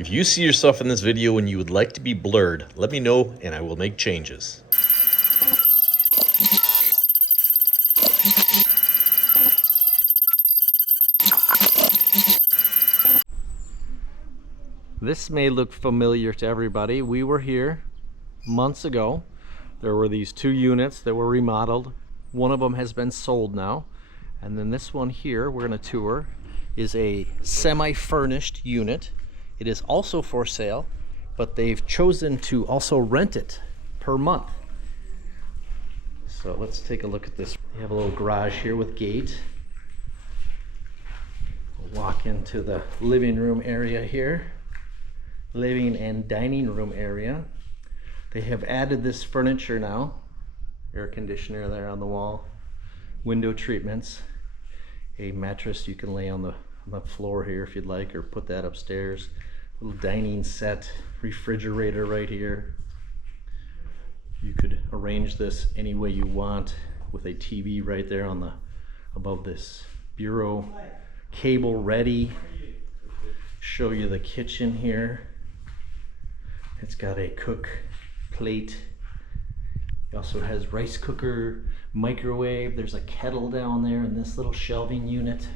If you see yourself in this video and you would like to be blurred, let me know and I will make changes. This may look familiar to everybody. We were here months ago. There were these two units that were remodeled. One of them has been sold now. And then this one here, we're gonna tour, is a semi-furnished unit. It is also for sale, but they've chosen to also rent it per month. So let's take a look at this. We have a little garage here with gate. We'll walk into the living room area here. Living and dining room area. They have added this furniture now. Air conditioner there on the wall. Window treatments. A mattress you can lay on the floor here if you'd like, or put that upstairs. Little dining set, refrigerator right here. You could arrange this any way you want with a TV right there on the above this bureau. Cable ready. Show you the kitchen here. It's got a cook plate. It also has rice cooker, microwave. There's a kettle down there in this little shelving unit.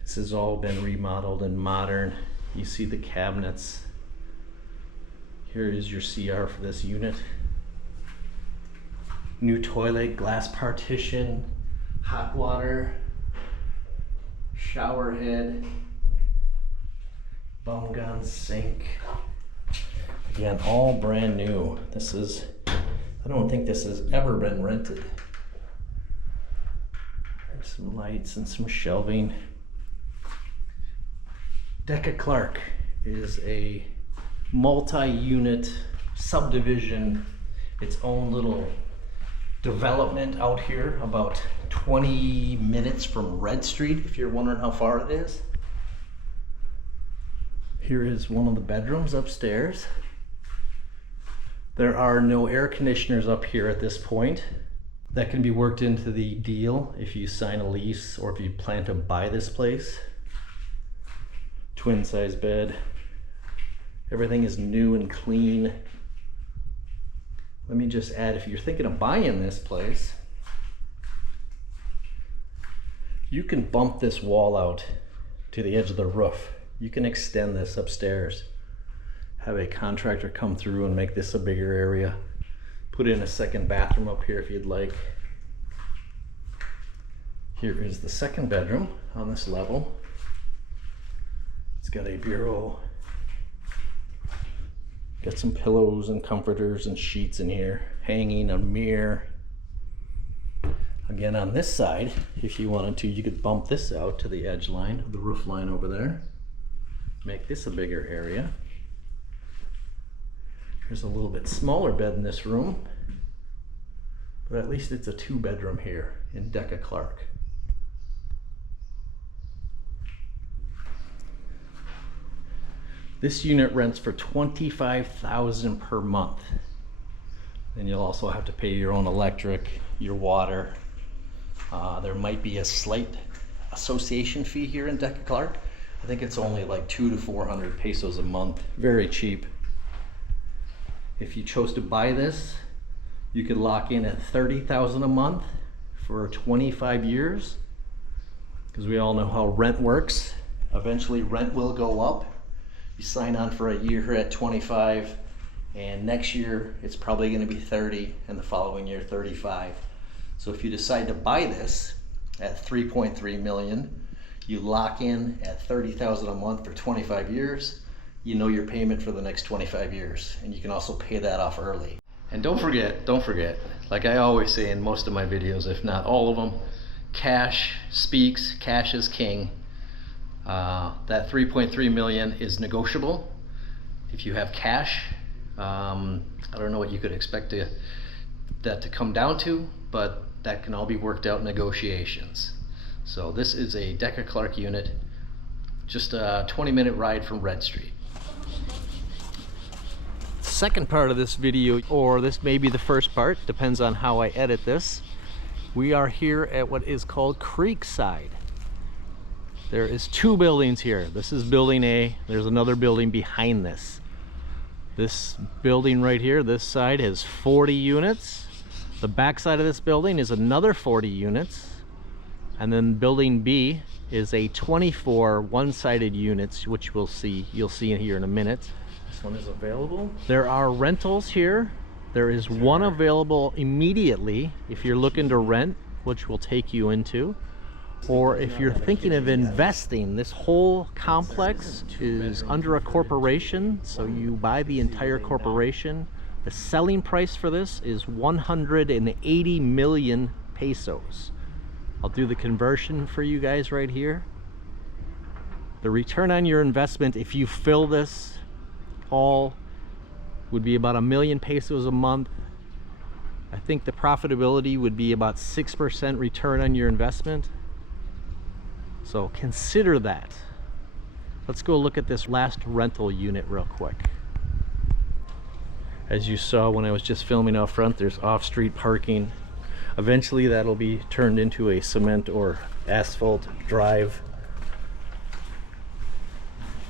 This has all been remodeled and modern. You see the cabinets. Here is your CR for this unit. New toilet, glass partition, hot water, shower head, bum gun sink. Again, all brand new. This is, I don't think this has ever been rented. There's some lights and some shelving. Deca Clark is a multi-unit subdivision, its own little development out here, about 20 minutes from Red Street, if you're wondering how far it is. Here is one of the bedrooms upstairs. There are no air conditioners up here at this point. That can be worked into the deal if you sign a lease or if you plan to buy this place. Twin size bed. Everything is new and clean. Let me just add, if you're thinking of buying this place, you can bump this wall out to the edge of the roof. You can extend this upstairs. Have a contractor come through and make this a bigger area. Put in a second bathroom up here if you'd like. Here is the second bedroom on this level. It's got a bureau. Got some pillows and comforters and sheets in here. Hanging, a mirror. Again, on this side, if you wanted to, you could bump this out to the edge line of the roof line over there. Make this a bigger area. There's a little bit smaller bed in this room, but at least it's a 2-bedroom here in Deca Clark. This unit rents for $25,000 per month. Then you'll also have to pay your own electric, your water. There might be a slight association fee here in Deca Clark. I think it's only like 200 to 400 pesos a month. Very cheap. If you chose to buy this, you could lock in at $30,000 a month for 25 years. Because we all know how rent works. Eventually rent will go up. You sign on for a year here at 25, and next year it's probably going to be 30, and the following year 35. So if you decide to buy this at 3.3 million, you lock in at 30,000 a month for 25 years. You know your payment for the next 25 years, and you can also pay that off early. And don't forget, like I always say in most of my videos, if not all of them, cash speaks, cash is king. That 3.3 million is negotiable. If you have cash, I don't know what you could expect that to come down to, but that can all be worked out in negotiations. So this is a Deca Clark unit, just a 20-minute ride from Red Street. Second part of this video, or this may be the first part, depends on how I edit this. We are here at what is called Creekside. There is 2 buildings here. This is building A. There's another building behind this. This building right here, this side has 40 units. The back side of this building is another 40 units. And then building B is a 24 one-sided units, which you'll see in here in a minute. This one is available. There are rentals here. There is one available immediately if you're looking to rent, which will take you into. Or if you're thinking of investing, this whole complex is under a corporation, so you buy the entire corporation. The selling price for this is 180 million pesos. I'll do the conversion for you guys right here. The return on your investment, if you fill this all, would be about 1 million pesos a month. I think the profitability would be about 6% return on your investment. So consider that. Let's go look at this last rental unit real quick. As you saw when I was just filming out front, there's off-street parking. Eventually that'll be turned into a cement or asphalt drive.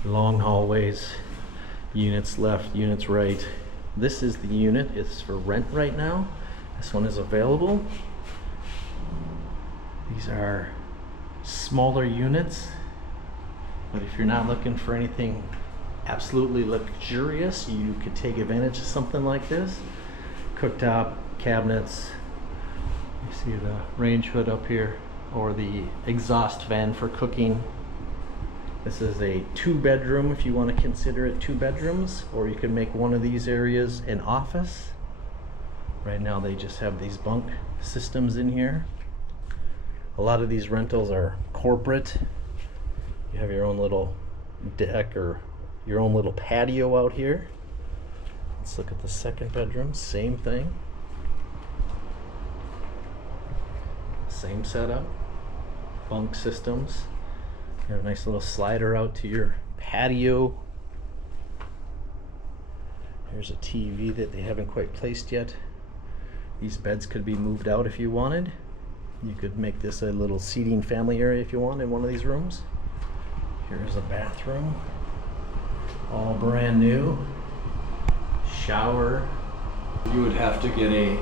Long hallways, units left, units right. This is the unit. It's for rent right now. This one is available. These are smaller units, but if you're not looking for anything absolutely luxurious, you could take advantage of something like this. Cooktop, cabinets, you see the range hood up here, or the exhaust fan for cooking. This is a 2-bedroom if you want to consider it 2 bedrooms, or you can make one of these areas an office. Right now they just have these bunk systems in here. A lot of these rentals are corporate. You have your own little deck or your own little patio out here. Let's look at the 2nd bedroom. Same thing. Same setup. Bunk systems. You have a nice little slider out to your patio. Here's a TV that they haven't quite placed yet. These beds could be moved out if you wanted. You could make this a little seating family area if you want in one of these rooms. Here's a bathroom, all brand new. Shower. You would have to get a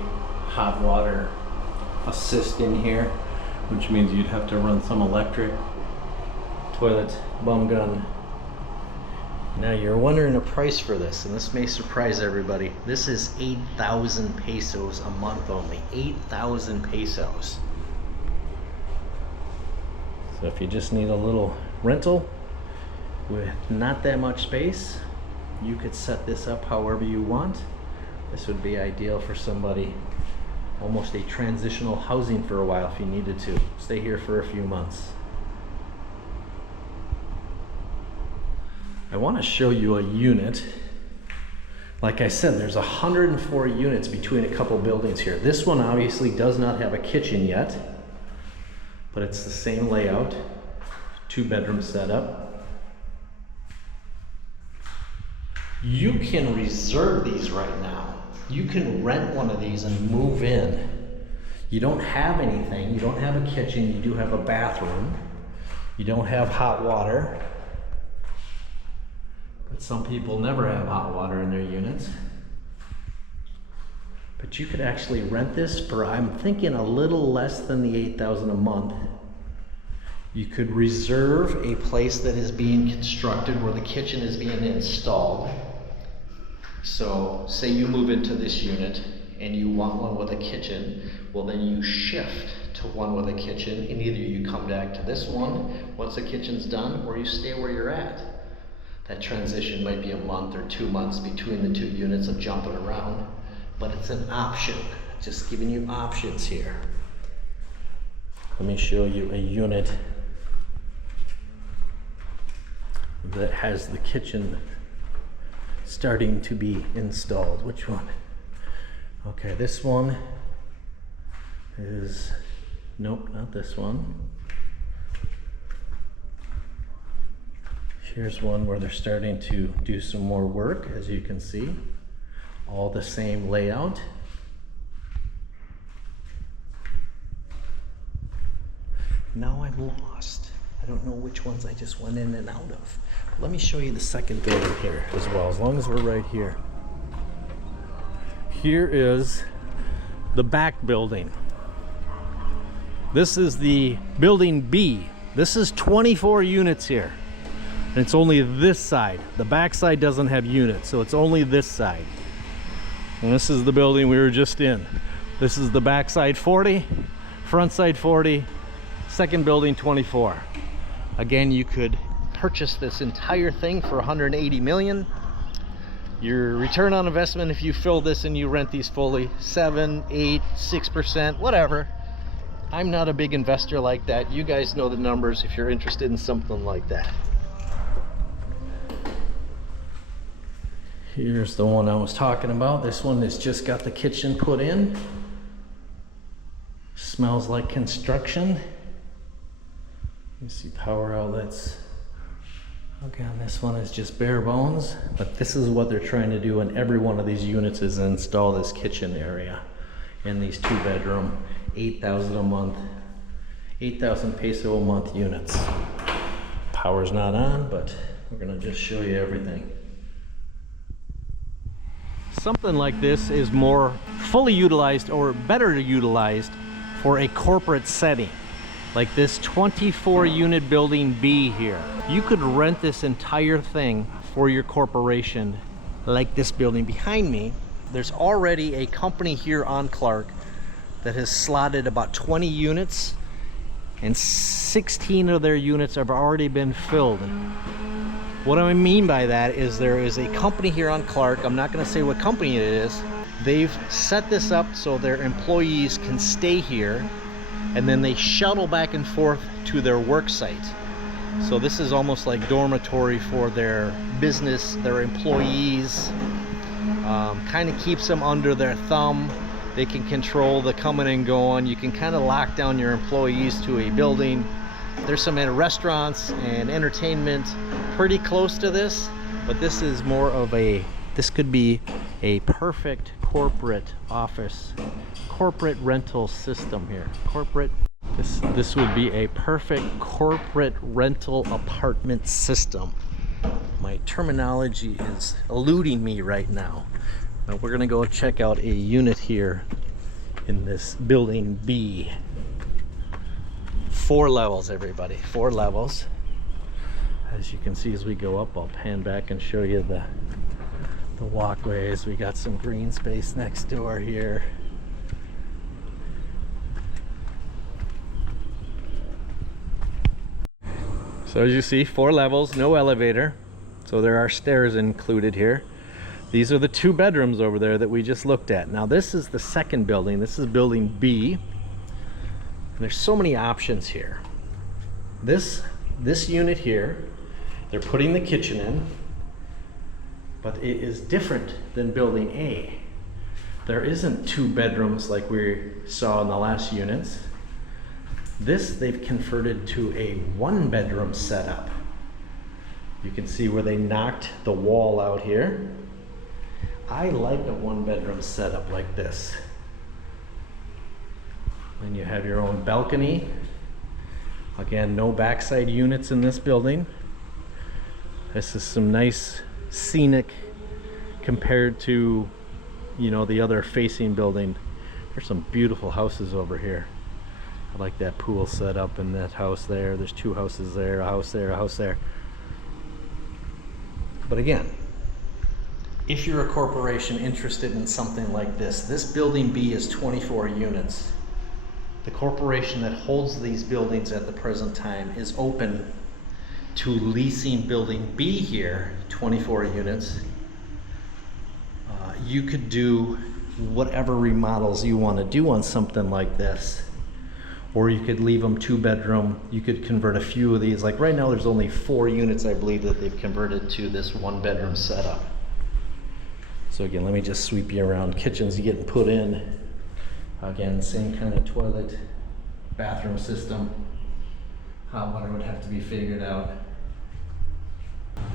hot water assist in here, which means you'd have to run some electric. Toilet, bum gun. Now you're wondering the price for this, and this may surprise everybody. This is 8,000 pesos a month only. 8,000 pesos. So if you just need a little rental with not that much space, you could set this up however you want. This would be ideal for somebody, almost a transitional housing for a while if you needed to. Stay here for a few months. I want to show you a unit. Like I said, there's 104 units between a couple buildings here. This one obviously does not have a kitchen yet, but it's the same layout, 2-bedroom setup. You can reserve these right now. You can rent one of these and move in. You don't have anything. You don't have a kitchen. You do have a bathroom. You don't have hot water. But some people never have hot water in their units. But you could actually rent this for, I'm thinking, a little less than the 8,000 a month. You could reserve a place that is being constructed where the kitchen is being installed. So say you move into this unit and you want one with a kitchen, well then you shift to one with a kitchen, and either you come back to this one once the kitchen's done, or you stay where you're at. That transition might be a month or 2 months between the 2 units of jumping around, but it's an option. Just giving you options here. Let me show you a unit that has the kitchen starting to be installed. Which one? Okay, this one is, nope, not this one. Here's one where they're starting to do some more work, as you can see. All the same layout. Now I'm lost. I don't know which ones I just went in and out of. Let me show you the second building here as well, as long as we're right here. Here is the back building. This is the building B. This is 24 units here. And it's only this side. The back side doesn't have units, so it's only this side. And this is the building we were just in. This is the back side 40, front side 40, second building 24. Again, you could purchase this entire thing for 180 million. Your return on investment, if you fill this and you rent these fully, 7, 8, 6%, whatever. I'm not a big investor like that. You guys know the numbers if you're interested in something like that. Here's the one I was talking about. This one has just got the kitchen put in. Smells like construction. You see power outlets. Again, this one is just bare bones, but this is what they're trying to do in every one of these units, is install this kitchen area in these 2-bedroom, 8,000 a month, 8,000 peso a month units. Power's not on, but we're gonna just show you everything. Something like this is more fully utilized or better utilized for a corporate setting. Like this 24 unit building B here. You could rent this entire thing for your corporation, like this building behind me. There's already a company here on Clark that has slotted about 20 units, and 16 of their units have already been filled. What I mean by that is there is a company here on Clark, I'm not going to say what company it is. They've set this up so their employees can stay here, and then they shuttle back and forth to their work site. So this is almost like dormitory for their business, their employees. Kind of keeps them under their thumb. They can control the coming and going. You can kind of lock down your employees to a building. There's some restaurants and entertainment pretty close to this, but this is more of a, this could be a perfect corporate office, corporate rental system here. This would be a perfect corporate rental apartment system. My terminology is eluding me right now. But we're gonna go check out a unit here in this building B. 4 levels, everybody, 4 levels. As you can see, as we go up, I'll pan back and show you the walkways. We got some green space next door here. So as you see, 4 levels, no elevator. So there are stairs included here. These are the 2 bedrooms over there that we just looked at. Now this is the second building. This is building B. And there's so many options here. This unit here, they're putting the kitchen in, but it is different than building A. There isn't 2 bedrooms like we saw in the last units. This they've converted to a 1-bedroom setup. You can see where they knocked the wall out here. I like a 1-bedroom setup like this. Then you have your own balcony. Again, no backside units in this building. This is some nice scenic compared to, you know, the other facing building. There's some beautiful houses over here. I like that pool set up in that house there. There's 2 houses there, a house there, a house there. But again, if you're a corporation interested in something like this building B is 24 units. The corporation that holds these buildings at the present time is open to leasing building B here, 24 units. You could do whatever remodels you want to do on something like this. Or you could leave them 2-bedroom. You could convert a few of these. Like right now there's only 4 units I believe that they've converted to this 1-bedroom setup. So again, let me just sweep you around. Kitchens getting put in. Again, same kind of toilet, bathroom system. Hot water would have to be figured out.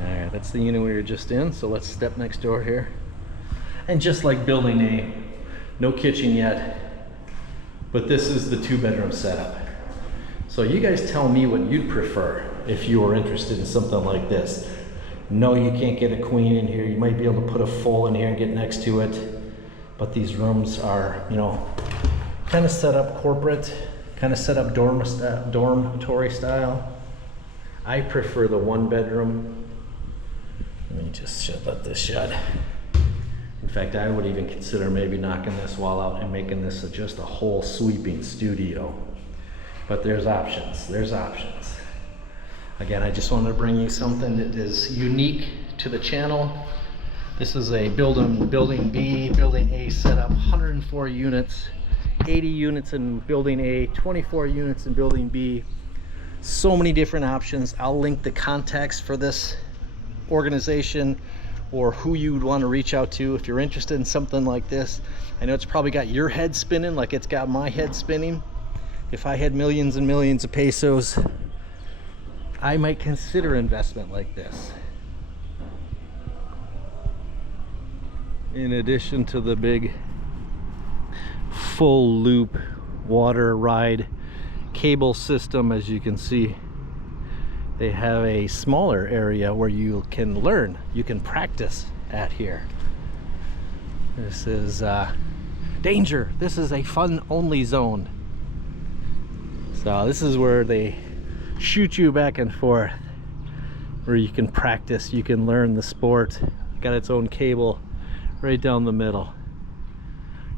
Alright, that's the unit we were just in, so let's step next door here. And just like building A, no kitchen yet, but this is the 2-bedroom setup. So you guys tell me what you'd prefer if you were interested in something like this. No, you can't get a queen in here. You might be able to put a full in here and get next to it. But these rooms are, you know, kind of set up corporate, kind of set up dormitory style. I prefer the one bedroom. Let me just let this shut. In fact, I would even consider maybe knocking this wall out and making this just a whole sweeping studio. But there's options, there's options. Again, I just wanted to bring you something that is unique to the channel. This is a building B, building A setup, 104 units, 80 units in building A, 24 units in building B. So many different options. I'll link the contacts for this organization or who you'd want to reach out to if you're interested in something like this. I know it's probably got your head spinning like it's got my head spinning. If I had millions and millions of pesos, I might consider investment like this. In addition to the big full loop water ride cable system, as you can see, they have a smaller area where you can learn, you can practice at here. This is danger. This is a fun only zone. So this is where they shoot you back and forth, where you can practice, you can learn the sport. Got its own cable right down the middle.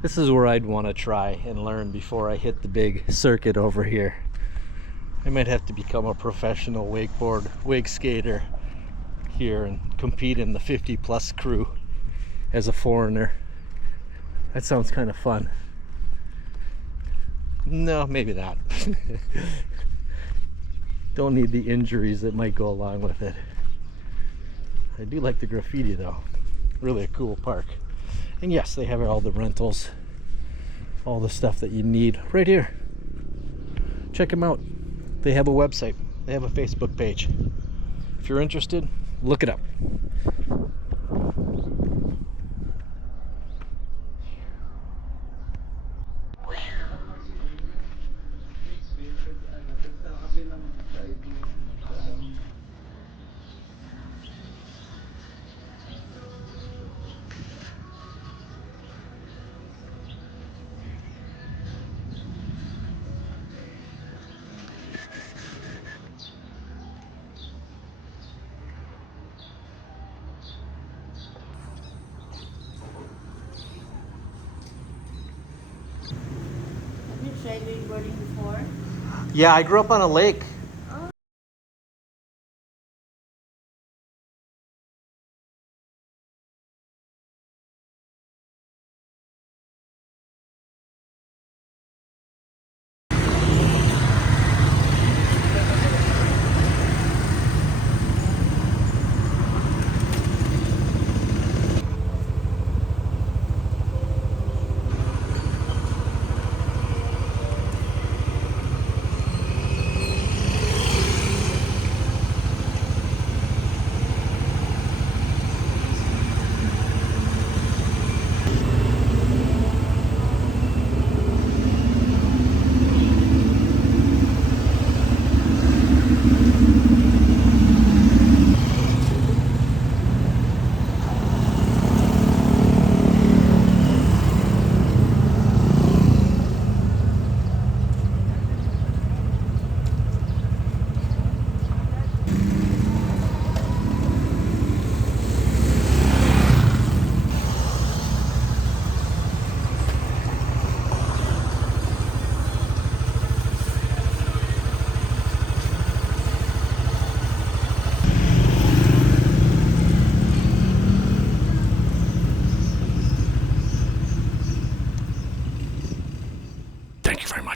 This is where I'd want to try and learn before I hit the big circuit over here. I might have to become a professional wake skater here and compete in the 50+ crew as a foreigner. That sounds kind of fun. No, maybe not. Don't need the injuries that might go along with it. I do like the graffiti though. Really a cool park. And yes, they have all the rentals, all the stuff that you need right here. Check them out. They have a website. They have a Facebook page. If you're interested, look it up. Have you tried wakeboarding before? Yeah, I grew up on a lake. Thank you very much.